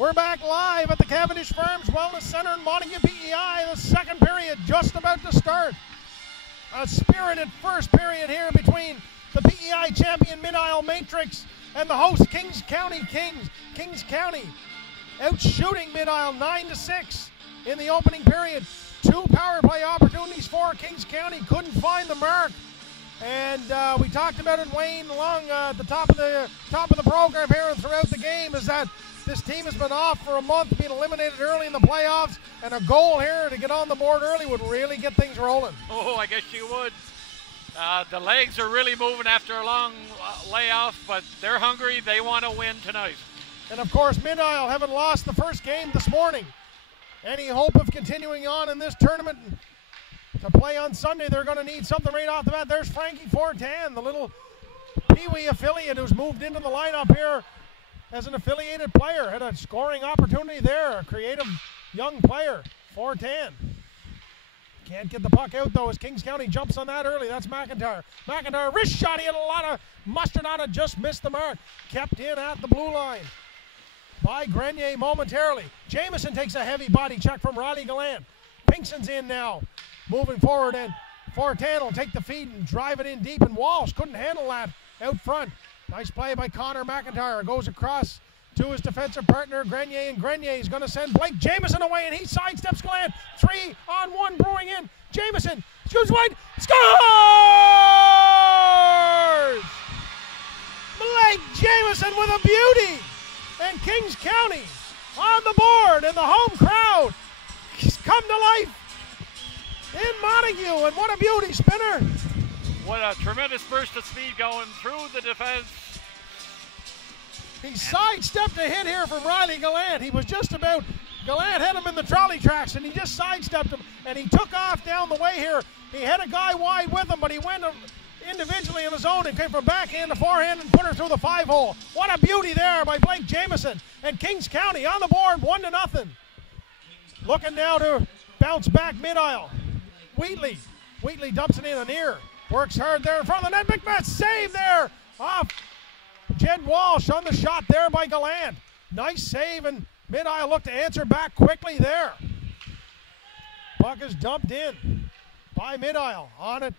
We're back live at the Cavendish Farms Wellness Center in Montague, PEI. The second period just about to start. A spirited first period here between the PEI champion Mid-Isle Matrix and the host Kings County Kings. Kings County out shooting Mid-Isle 9-6 in the opening period. 2 power play opportunities for Kings County, couldn't find the mark. And we talked about it, Wayne, along the top of the program here and throughout the game, is that this team has been off for a month, being eliminated early in the playoffs, and a goal here to get on the board early would really get things rolling. Oh, I guess you would. The legs are really moving after a long layoff, but they're hungry. They want to win tonight. And of course, Mid-Isle haven't lost the first game this morning. Any hope of continuing on in this tournament to play on Sunday, they're going to need something right off the bat. There's Frankie Fortan, the little Pee-wee affiliate who's moved into the lineup here as an affiliated player. Had a scoring opportunity there, a creative young player, Fortan. Can't get the puck out though as Kings County jumps on that early. That's McIntyre. McIntyre, wrist shot, he had a lot of mustard on it, just missed the mark. Kept in at the blue line by Grenier momentarily. Jamieson takes a heavy body check from Riley Gallant. Pinkston's in now, moving forward, and Fortan will take the feed and drive it in deep, and Walsh couldn't handle that out front. Nice play by Connor McIntyre. Goes across to his defensive partner, Grenier, and Grenier is going to send Blake Jamieson away, and he sidesteps Gallant. 3-on-1 brewing in. Jamieson shoots wide, scores! Blake Jamieson with a beauty! And Kings County on the board, and the home crowd come to life in Montague, and what a beauty spinner. What a tremendous burst of speed going through the defense. He sidestepped a hit here from Riley Gallant. He was just about, Gallant had him in the trolley tracks, and he just sidestepped him, and he took off down the way here. He had a guy wide with him, but he went individually in his own and came from backhand to forehand and put her through the 5-hole. What a beauty there by Blake Jamieson. And Kings County on the board, 1-0. Looking now to bounce back Mid-Isle. Wheatley dumps it in a near. Works hard there in front of the net. McMahon save there off Jed Walsh on the shot there by Gallant. Nice save, and Mid-Isle looked to answer back quickly there. Puck is dumped in by Mid-Isle. On it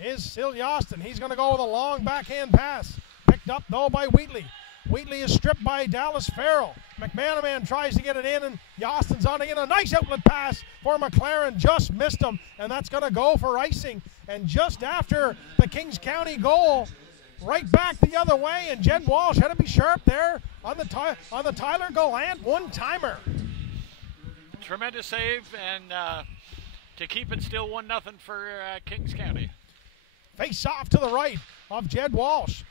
is Siljaston. He's going to go with a long backhand pass. Picked up, though, by Wheatley. Wheatley is stripped by Dallas Farrell. McManaman tries to get it in, and Yostin's on again. A nice outlet pass for McLaren. Just missed him, and that's going to go for icing. And just after the Kings County goal, right back the other way, and Jed Walsh had to be sharp there on the Tyler Gallant one-timer. Tremendous save, and to keep it still 1-0 for Kings County. Face off to the right of Jed Walsh.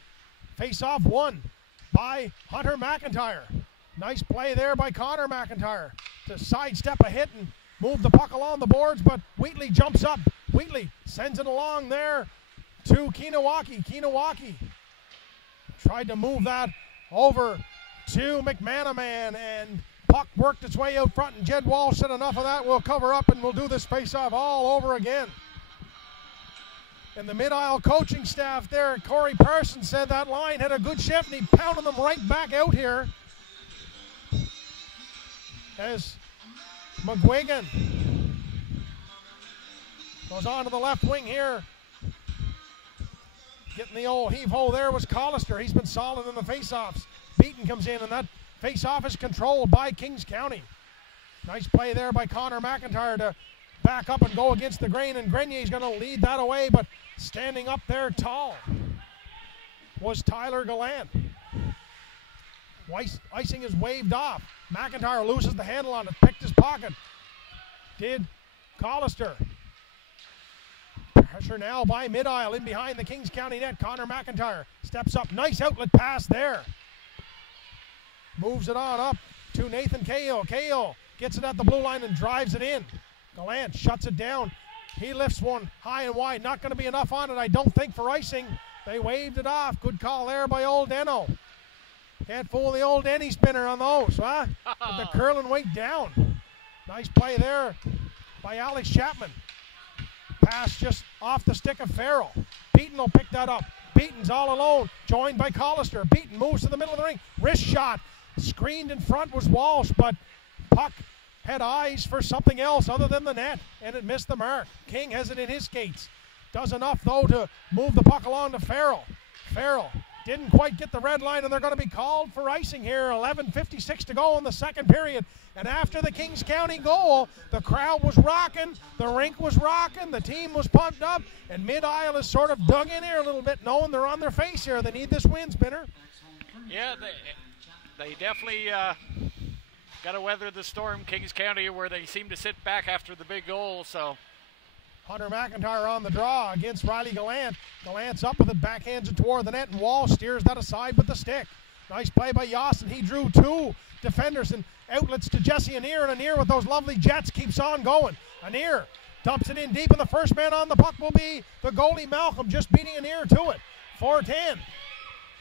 Face off won by Hunter McIntyre. Nice play there by Connor McIntyre to sidestep a hit and move the puck along the boards, but Wheatley jumps up. Wheatley sends it along there to Kinawaki. Kinawaki tried to move that over to McManaman, and puck worked its way out front, and Jed Walsh said enough of that, we'll cover up and we'll do this face-off all over again. And the Mid-Isle coaching staff there, Corey Parsons, said that line had a good shift, and he pounded them right back out here. As McGuigan goes on to the left wing here. Getting the old heave-ho there was Collister. He's been solid in the face-offs. Beaton comes in, and that face-off is controlled by Kings County. Nice play there by Connor McIntyre to back up and go against the grain, and Grenier's going to lead that away, but standing up there tall was Tyler Gallant. Icing is waved off. McIntyre loses the handle on it, picked his pocket. Did Collister. Pressure now by Mid-Isle in behind the Kings County net. Connor McIntyre steps up. Nice outlet pass there. Moves it on up to Nathan Cahill. Cahill gets it at the blue line and drives it in. Gallant shuts it down. He lifts one high and wide. Not going to be enough on it, I don't think, for icing. They waved it off. Good call there by old Deno. Can't fool the old Denny spinner on those, huh? With the curling weight down. Nice play there by Alex Chapman. Pass just off the stick of Farrell. Beaton will pick that up. Beaton's all alone, joined by Collister. Beaton moves to the middle of the ring. Wrist shot. Screened in front was Walsh, but puck had eyes for something else other than the net, and it missed the mark. King has it in his skates. Does enough, though, to move the puck along to Farrell. Farrell didn't quite get the red line, and they're going to be called for icing here. 11:56 to go in the second period. And after the Kings County goal, the crowd was rocking, the rink was rocking, the team was pumped up, and Mid-Isle is sort of dug in here a little bit, knowing they're on their face here. They need this win, Spinner. Yeah, they definitely got to weather the storm, Kings County, where they seem to sit back after the big goal. So Hunter McIntyre on the draw against Riley Gallant. Gallant's up with it, backhands it toward the net, and Wall steers that aside with the stick. Nice play by Yostin. He drew two defenders and outlets to Jesse Anir, and Anir with those lovely jets keeps on going. Anir dumps it in deep, and the first man on the puck will be the goalie Malcolm, just beating Anir to it. 4-10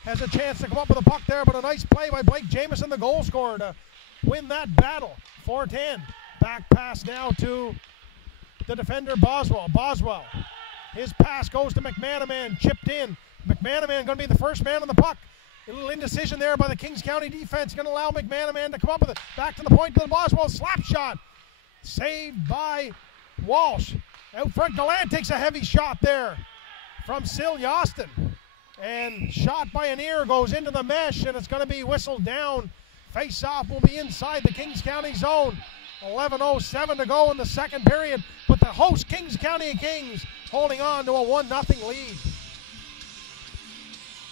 has a chance to come up with a puck there, but a nice play by Blake Jamieson, the goal scorer, to win that battle. 4-10. Back pass now to the defender Boswell. Boswell, his pass goes to McManaman, chipped in. McManaman going to be the first man on the puck. A little indecision there by the Kings County defense, going to allow McManaman to come up with it. Back to the point to the Boswell slap shot. Saved by Walsh. Out front, Gallant takes a heavy shot there from Sil Yostin. And shot by Anir goes into the mesh, and it's going to be whistled down. Face-off will be inside the Kings County zone. 11:07 to go in the second period, with the host Kings County Kings holding on to a 1-0 lead.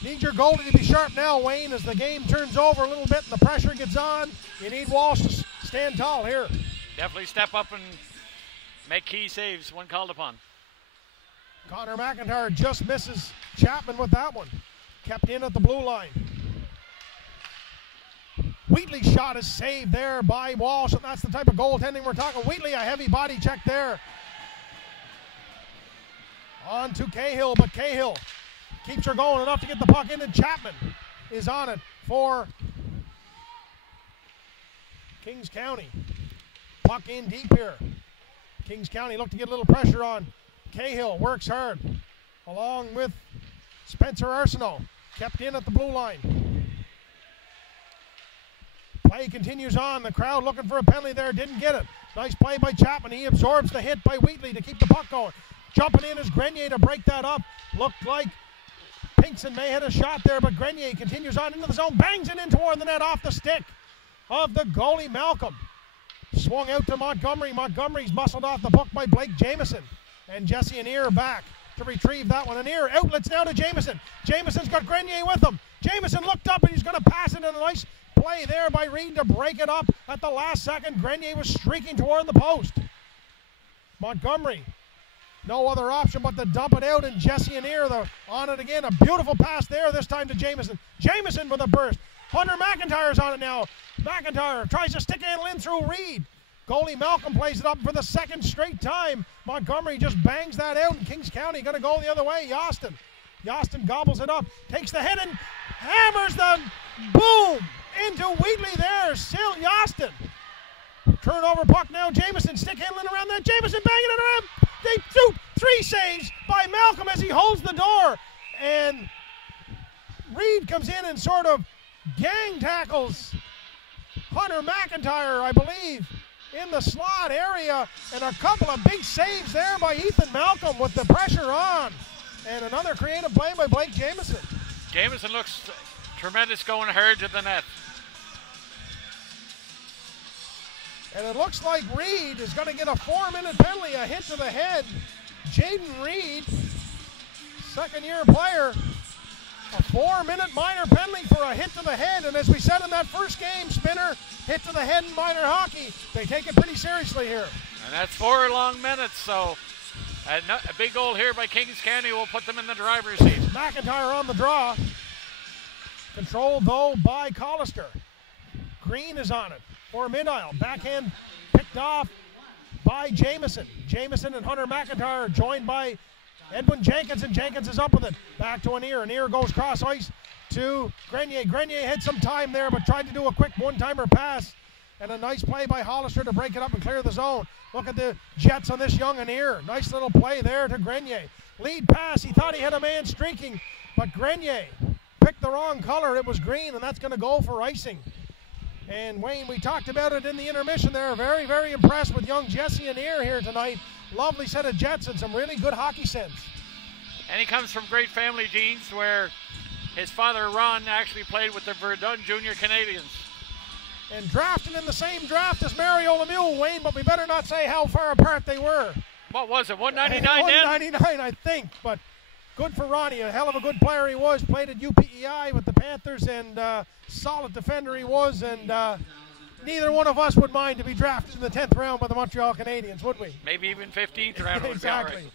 Need your goalie to be sharp now, Wayne, as the game turns over a little bit and the pressure gets on. You need Walsh to stand tall here. Definitely step up and make key saves when called upon. Connor McIntyre just misses Chapman with that one. Kept in at the blue line. Wheatley's shot is saved there by Walsh, and that's the type of goaltending we're talking. Wheatley, a heavy body check there. On to Cahill, but Cahill keeps her going enough to get the puck in, and Chapman is on it for Kings County. Puck in deep here. Kings County look to get a little pressure on. Cahill works hard along with Spencer Arsenault. Kept in at the blue line. Play continues on. The crowd looking for a penalty there. Didn't get it. Nice play by Chapman. He absorbs the hit by Wheatley to keep the puck going. Jumping in is Grenier to break that up. Looked like Pinkson may hit a shot there, but Grenier continues on into the zone. Bangs it in toward the net off the stick of the goalie Malcolm. Swung out to Montgomery. Montgomery's muscled off the puck by Blake Jamieson. And Jesse Anir back to retrieve that one. Anir outlets now to Jamieson. Jamieson's got Grenier with him. Jamieson looked up and he's going to pass it in a nice play there by Reed to break it up at the last second. Grenier was streaking toward the post. Montgomery, no other option but to dump it out, and Jesse Anir on it again. A beautiful pass there, this time to Jamieson. Jamieson with a burst. Hunter McIntyre's on it now. McIntyre tries to stick handle in through Reed. Goalie Malcolm plays it up for the second straight time. Montgomery just bangs that out, and Kings County going to go the other way. Yostin gobbles it up, takes the hit, and hammers the boom into Wheatley there. Sil Yostin. Turnover puck now. Jamieson stick handling around that. Jamieson banging it around. They shoot. 3 saves by Malcolm as he holds the door. And Reed comes in and sort of gang tackles Hunter McIntyre, I believe, in the slot area. And a couple of big saves there by Ethan Malcolm with the pressure on. And another creative play by Blake Jamieson. Jamieson looks tremendous going hard to the net. And it looks like Reed is going to get a 4-minute penalty, a hit to the head. Jaden Reed, second-year player, a 4-minute minor penalty for a hit to the head. And as we said in that first game, Spinner, hit to the head in minor hockey. They take it pretty seriously here. And that's 4 long minutes, so a big goal here by Kings County will put them in the driver's seat. McIntyre on the draw. Controlled, though, by Collister. Green is on it for Mid-Isle. Backhand picked off by Jamieson. Jamieson and Hunter McIntyre joined by Edwin Jenkins, and Jenkins is up with it. Back to Anir. Anir goes cross ice to Grenier. Grenier had some time there, but tried to do a quick one-timer pass. And a nice play by Hollister to break it up and clear the zone. Look at the jets on this young Anir. Nice little play there to Grenier. Lead pass. He thought he had a man streaking, but Grenier picked the wrong color. It was green, and that's going to go for icing. And Wayne, we talked about it in the intermission there. Very, very impressed with young Jesse Anier here tonight. Lovely set of jets and some really good hockey sense. And he comes from great family genes where his father, Ron, actually played with the Verdun Junior Canadians. And drafted in the same draft as Mario Lemieux, Wayne, but we better not say how far apart they were. What was it, 199 then? 199, I think, but good for Ronnie. A hell of a good player he was. Played at UPEI with the Panthers, and solid defender he was, and neither one of us would mind to be drafted in the 10th round by the Montreal Canadiens, would we? Maybe even 15th round. Exactly. Right.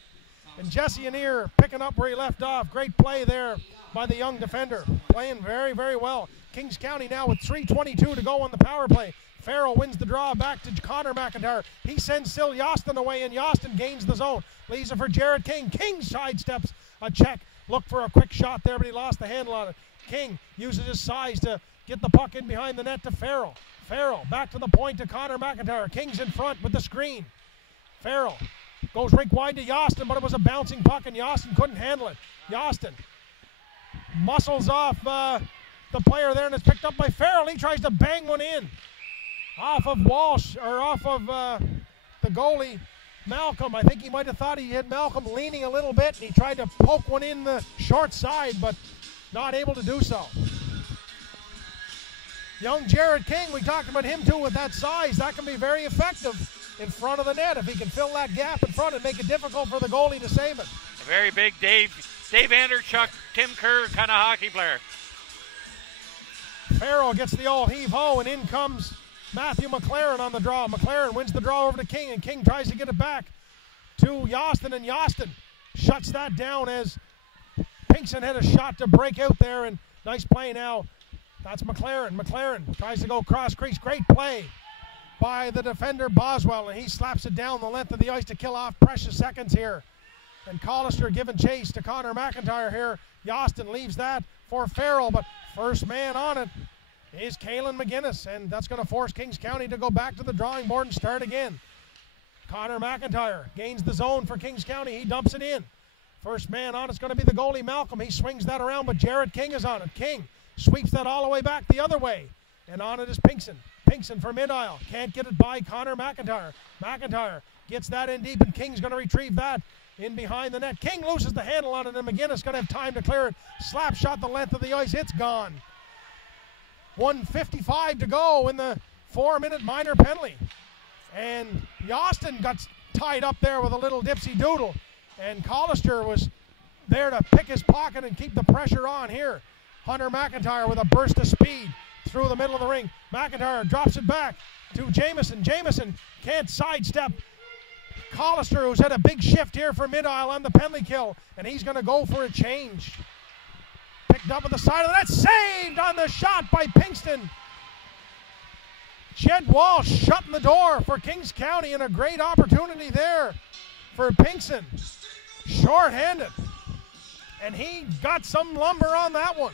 And Jesse Anier picking up where he left off. Great play there by the young defender. Playing very, very well. Kings County now with 3:22 to go on the power play. Farrell wins the draw back to Connor McIntyre. He sends Sil Yostin away, and Yostin gains the zone. Leaves it for Jared King. King sidesteps a check. Looked for a quick shot there, but he lost the handle on it. King uses his size to get the puck in behind the net to Farrell. Farrell back to the point to Connor McIntyre. King's in front with the screen. Farrell goes rink wide to Yostin, but it was a bouncing puck, and Yostin couldn't handle it. Yostin muscles off the player there, and it's picked up by Farrell. He tries to bang one in off of Walsh, or off of the goalie, Malcolm. I think he might have thought he had Malcolm leaning a little bit, and he tried to poke one in the short side, but not able to do so. Young Jared King, we talked about him too with that size. That can be very effective in front of the net if he can fill that gap in front and make it difficult for the goalie to save it. A very big Dave Anderchuk, Tim Kerr kind of hockey player. Farrell gets the old heave-ho, and in comes Matthew McLaren on the draw. McLaren wins the draw over to King, and King tries to get it back to Yostin, and Yostin shuts that down as Pinkson had a shot to break out there, and nice play now. That's McLaren. McLaren tries to go cross crease. Great play by the defender Boswell, and he slaps it down the length of the ice to kill off precious seconds here. And Collister giving chase to Connor McIntyre here. Yostin leaves that for Farrell, but first man on it is Kalen McGinnis, and that's going to force Kings County to go back to the drawing board and start again. Connor McIntyre gains the zone for Kings County. He dumps it in. First man on it's going to be the goalie Malcolm. He swings that around, but Jared King is on it. King sweeps that all the way back the other way, and on it is Pinkson. Pinkson for mid-aisle. Can't get it by Connor McIntyre. McIntyre gets that in deep, and King's going to retrieve that in behind the net. King loses the handle on it, and McGinnis going to have time to clear it. Slap shot the length of the ice. It's gone. 1:55 to go in the 4-minute minor penalty. And Yostin got tied up there with a little dipsy doodle, and Collister was there to pick his pocket and keep the pressure on here. Hunter McIntyre with a burst of speed through the middle of the ring. McIntyre drops it back to Jamieson. Jamieson can't sidestep Collister, who's had a big shift here for mid-aisle on the penalty kill, and he's going to go for a change. Picked up at the side of the net, saved on the shot by Pinkston. Jed Walsh shutting the door for Kings County, and a great opportunity there for Pinkston. Short-handed, and he got some lumber on that one.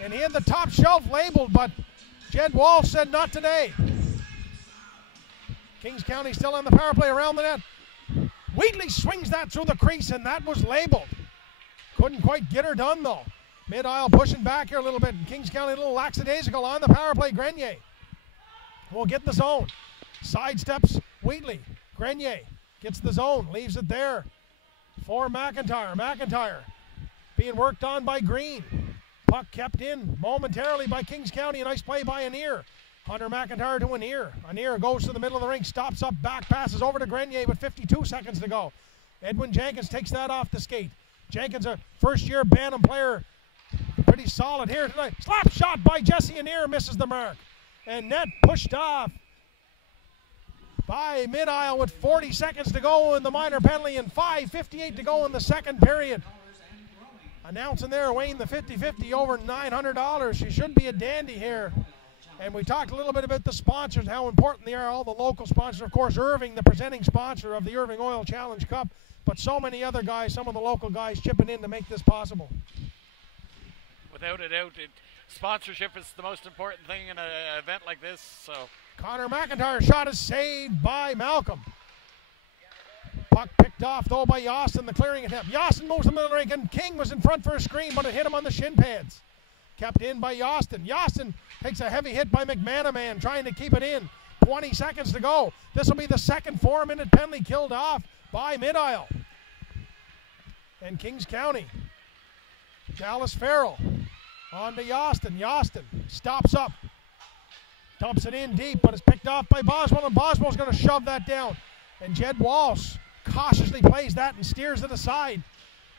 And he had the top shelf labeled, but Jed Walsh said not today. Kings County still on the power play around the net. Wheatley swings that through the crease, and that was labeled. Couldn't quite get her done, though. Mid-aisle pushing back here a little bit, and Kings County a little lackadaisical on the power play. Grenier will get the zone. Sidesteps Wheatley. Grenier gets the zone, leaves it there for McIntyre. McIntyre being worked on by Green. Puck kept in momentarily by Kings County. A nice play by Anier. Hunter McIntyre to Anier. Anier goes to the middle of the rink, stops up, back passes over to Grenier with 52 seconds to go. Edwin Jenkins takes that off the skate. Jenkins, a first-year Bantam player, pretty solid here tonight. Slap shot by Jesse Anier, misses the mark. And net pushed off by mid-aisle with 40 seconds to go in the minor penalty and 5:58 to go in the second period. Announcing there, Wayne, the 50-50 over $900. She should be a dandy here. And we talked a little bit about the sponsors, how important they are, all the local sponsors. Of course, Irving, the presenting sponsor of the Irving Oil Challenge Cup, but so many other guys, some of the local guys chipping in to make this possible. Without a doubt, sponsorship is the most important thing in an event like this. So Connor McIntyre shot is saved by Malcolm. Puck picked off, though, by Yostin, the clearing attempt. Yostin moves to the middle of the rink, and King was in front for a screen, but it hit him on the shin pads. Kept in by Yostin. Yostin takes a heavy hit by McManaman, trying to keep it in. 20 seconds to go. This will be the second 4-minute penalty killed off by Mid-Isle. And Kings County. Dallas Farrell on to Yostin. Yostin stops up. Dumps it in deep, but it's picked off by Boswell, and Boswell's going to shove that down. And Jed Walsh cautiously plays that and steers it aside.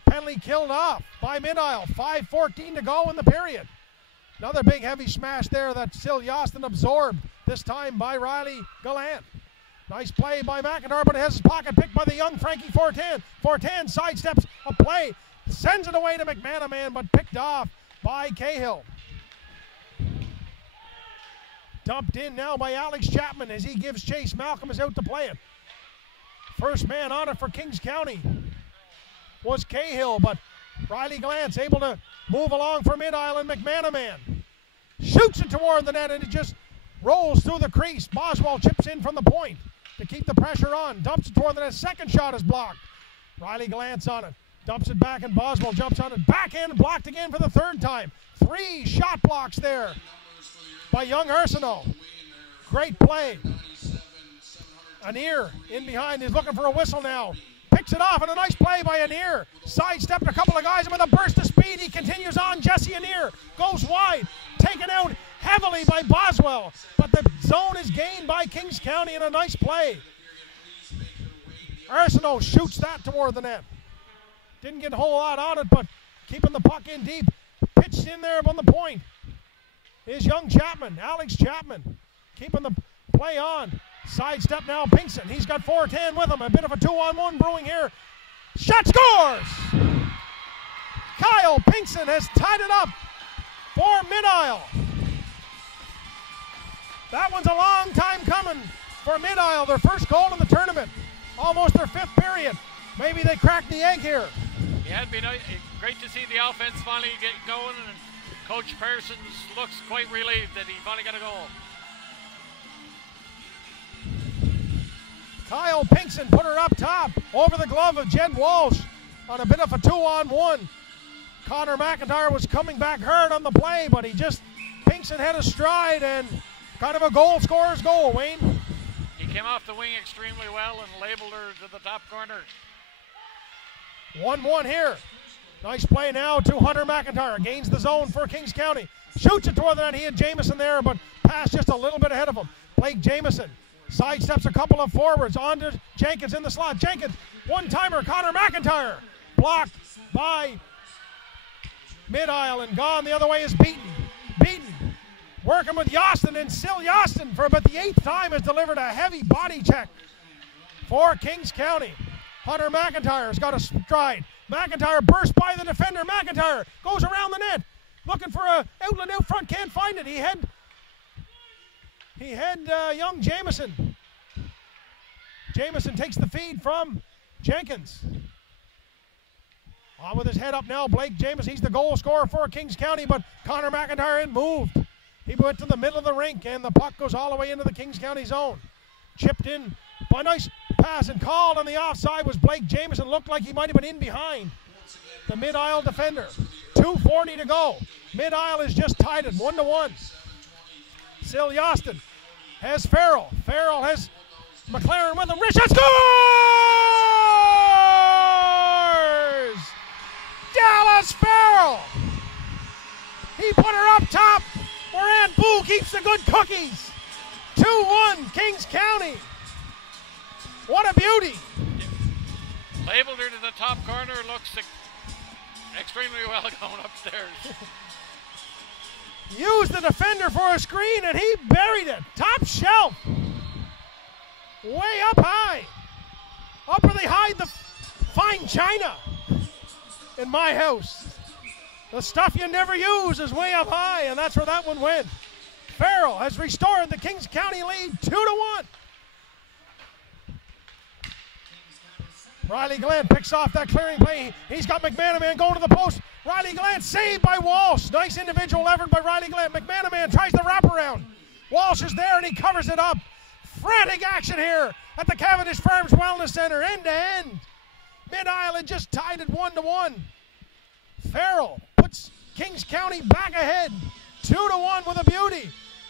Penalty killed off by Mid-Isle. 5:14 to go in the period. Another big heavy smash there that still Yostin absorbed, this time by Riley Gallant. Nice play by McIntyre, but it has his pocket picked by the young Frankie Fortin. Fortin sidesteps a play, sends it away to McManaman, but picked off by Cahill. Dumped in now by Alex Chapman as he gives chase. Malcolm is out to play it. First man on it for Kings County was Cahill, but Riley Glant's able to move along for Mid-Isle, and McManaman shoots it toward the net, and it just rolls through the crease. Boswell chips in from the point to keep the pressure on. Dumps it toward the net. Second shot is blocked. Riley Glant's on it. Dumps it back, and Boswell jumps on it. Backhand blocked again for the third time. 3 shot blocks there by young Arsenault. Great play. Anir in behind is looking for a whistle now. Picks it off, and a nice play by Anir. Sidestepped a couple of guys, and with a burst of speed, he continues on. Jesse Anir goes wide. Taken out heavily by Boswell, but the zone is gained by Kings County, and a nice play. Arsenault shoots that toward the net. Didn't get a whole lot on it, but keeping the puck in deep. Pitched in there on the point is young Chapman, Alex Chapman, keeping the play on. Sidestep now, Pinkson. He's got 4-10 with him. A bit of a 2-on-1 brewing here. Shot scores! Kyle Pinkson has tied it up for Mid-Isle. That one's a long time coming for Mid-Isle. Their first goal in the tournament. Almost their 5th period. Maybe they cracked the egg here. Yeah, it'd be nice, great to see the offense finally get going, and Coach Parsons looks quite relieved that he finally got a goal. Kyle Pinkson put her up top over the glove of Jed Walsh on a bit of a 2-on-1. Connor McIntyre was coming back hard on the play, but Pinkson had a stride and kind of a goal scorer's goal, Wayne. He came off the wing extremely well and labeled her to the top corner. 1-1 here. Nice play now to Hunter McIntyre. Gains the zone for Kings County. Shoots it toward the net. He had Jamieson there, but passed just a little bit ahead of him. Blake Jamieson sidesteps a couple of forwards. On to Jenkins in the slot. Jenkins, one-timer. Connor McIntyre. Blocked by Mid-Isle, and gone the other way is Beaton. Beaton working with Yostin, and still Yostin for about the 8th time has delivered a heavy body check for Kings County. Hunter McIntyre's got a stride. McIntyre bursts by the defender. McIntyre goes around the net, looking for a outlet out front. Can't find it. He had young Jamieson. Jamieson takes the feed from Jenkins. On with his head up now, Blake Jamieson. He's the goal scorer for Kings County, but Connor McIntyre in moved. He went to the middle of the rink, and the puck goes all the way into the Kings County zone. Chipped in by a nice pass, and called on the offside was Blake Jamieson. Looked like he might have been in behind the Mid-Isle defender. 2:40 to go. Mid-Isle is just tied at 1-1. Still Yostin has Farrell. Farrell has McLaren with him. Richard scores! Dallas Farrell! He put her up top where Aunt Boo keeps the good cookies. 2-1 Kings County. What a beauty. Labeled her to the top corner. Looks extremely well going upstairs. Used the defender for a screen, and he buried it. Top shelf. Way up high. Up where they hide the fine china in my house. The stuff you never use is way up high, and that's where that one went. Farrell has restored the Kings County lead 2-1. Riley Glenn picks off that clearing play. He's got McManaman going to the post. Riley Glenn saved by Walsh. Nice individual effort by Riley Glenn. McManaman tries the wraparound. Walsh is there, and he covers it up. Frantic action here at the Cavendish Farms Wellness Center, end to end. Mid-Isle had just tied it 1-1. Farrell puts Kings County back ahead, 2-1 with a beauty.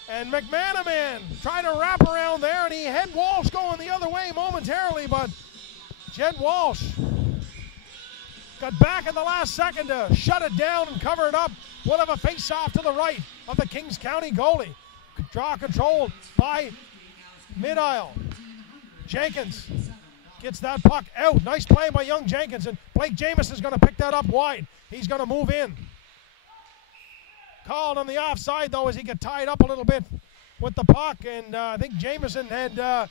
And McManaman trying to wrap around there, and he had Walsh going the other way momentarily, but Jed Walsh got back in the last second to shut it down and cover it up. We'll have a face-off to the right of the Kings County goalie. Draw controlled by mid-aisle. Jenkins gets that puck out. Nice play by young Jenkins, and Blake Jameson's going to pick that up wide. He's going to move in. Called on the offside, though, as he got tied up a little bit with the puck, and I think Jameson had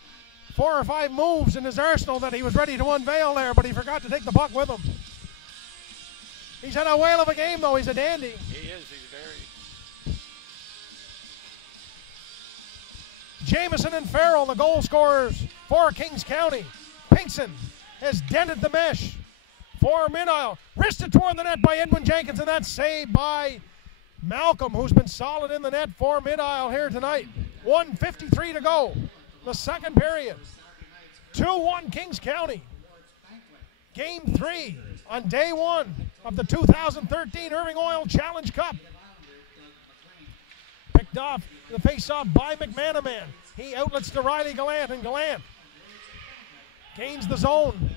4 or 5 moves in his arsenal that he was ready to unveil there, but he forgot to take the puck with him. He's had a whale of a game, though. He's a dandy. He is. He's very. Jameson and Farrell, the goal scorers for Kings County. Pinkson has dented the mesh for mid-aisle. Wristed toward the net by Edwin Jenkins, and that's saved by Malcolm, who's been solid in the net for mid-aisle here tonight. 1:53 to go, the second period. 2-1 Kings County. Game 3 on day 1 of the 2013 Irving Oil Challenge Cup. Picked off the face-off by McManaman. He outlets to Riley Gallant, and Gallant gains the zone.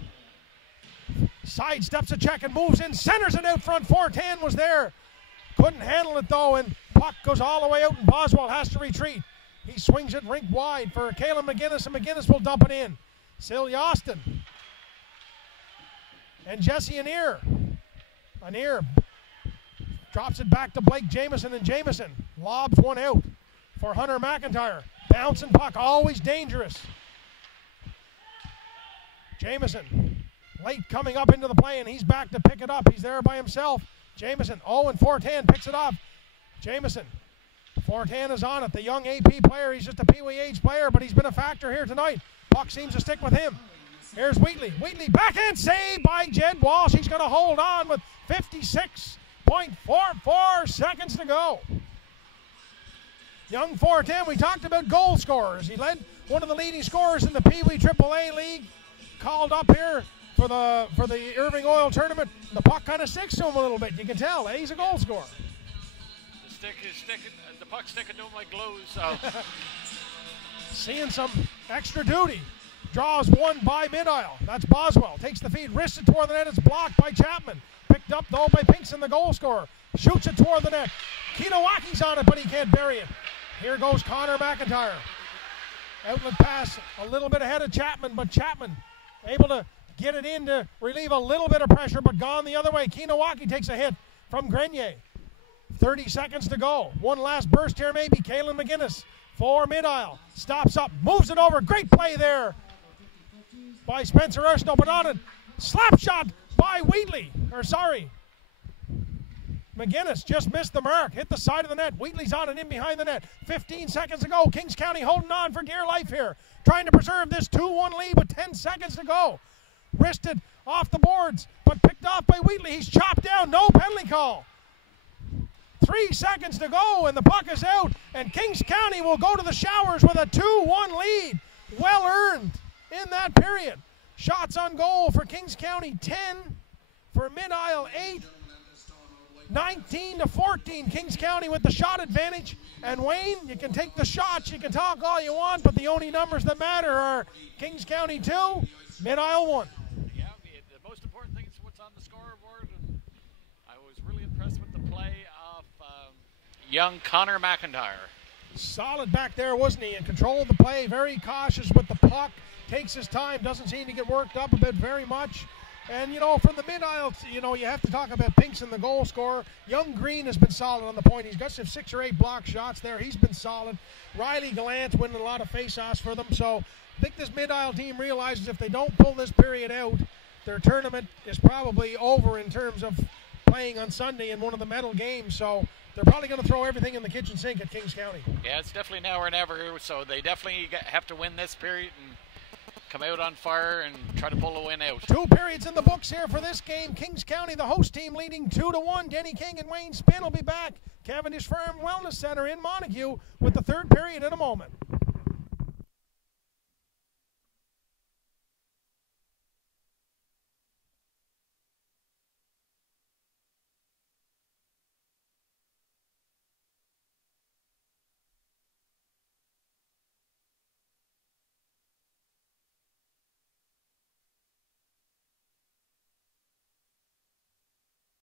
Sidesteps a check and moves in, centers it out front. 410 was there. Couldn't handle it, though, and puck goes all the way out, and Boswell has to retreat. He swings it rink wide for Caleb McGinnis, and McGinnis will dump it in. Celia Austin. And Jesse Anier. Anier drops it back to Blake Jameson, and Jameson lobs one out for Hunter McIntyre. Bouncing puck, always dangerous. Jameson late coming up into the play, and he's back to pick it up. He's there by himself. Jameson, and 410 picks it up. Jameson, 410 is on it. The young AP player, he's just a Pee Wee age player, but he's been a factor here tonight. Puck seems to stick with him. Here's Wheatley. Wheatley, backhand save by Jed Walsh. He's going to hold on with 56.44 seconds to go. Young 410, we talked about goal scorers. He led one of the leading scorers in the Pee Wee AAA League. Called up here for the Irving Oil tournament. The puck kind of sticks to him a little bit. You can tell, he's a goal scorer. The stick is sticking. The puck's sticking to him like glue. So seeing some extra duty. Draws one by mid-aisle. That's Boswell. Takes the feed, wrists it toward the net. It's blocked by Chapman. Picked up, though, by Pinkson, the goal scorer. Shoots it toward the net. Kinowaki's on it, but he can't bury it. Here goes Connor McIntyre. Outlet pass a little bit ahead of Chapman, but Chapman able to get it in to relieve a little bit of pressure, but gone the other way. Kinowaki takes a hit from Grenier. 30 seconds to go. One last burst here, maybe. Kaylin McGinnis for mid-aisle. Stops up, moves it over. Great play there by Spencer Urshno, but on it. Slap shot by Wheatley. McGinnis just missed the mark. Hit the side of the net. Wheatley's on it in behind the net. 15 seconds to go. Kings County holding on for dear life here. Trying to preserve this 2-1 lead with 10 seconds to go. Wristed off the boards, but picked off by Wheatley. He's chopped down. No penalty call. 3 seconds to go, and the puck is out. And Kings County will go to the showers with a 2-1 lead. Well earned in that period. Shots on goal for Kings County, 10. For mid-aisle, 8. 19-14, Kings County with the shot advantage. And Wayne, you can take the shots, you can talk all you want, but the only numbers that matter are Kings County 2, mid-aisle 1. Yeah, the most important thing is what's on the scoreboard. And I was really impressed with the play of young Connor McIntyre. Solid back there, wasn't he? And controlled the play, very cautious with the puck. Takes his time, doesn't seem to get worked up a bit very much. And, from the mid-aisle, you have to talk about Pinkson, the goal scorer. Young Green has been solid on the point. He's got some 6 or 8 block shots there. He's been solid. Riley Gallant's winning a lot of face-offs for them. So I think this mid-aisle team realizes if they don't pull this period out, their tournament is probably over in terms of playing on Sunday in one of the medal games. So they're probably going to throw everything in the kitchen sink at Kings County. Yeah, it's definitely now or never. So they definitely have to win this period and come out on fire and try to pull a win out. 2 periods in the books here for this game. Kings County, the host team, leading 2-1. Denny King and Wayne Spinn will be back. Cavendish Farm Wellness Center in Montague with the 3rd period in a moment.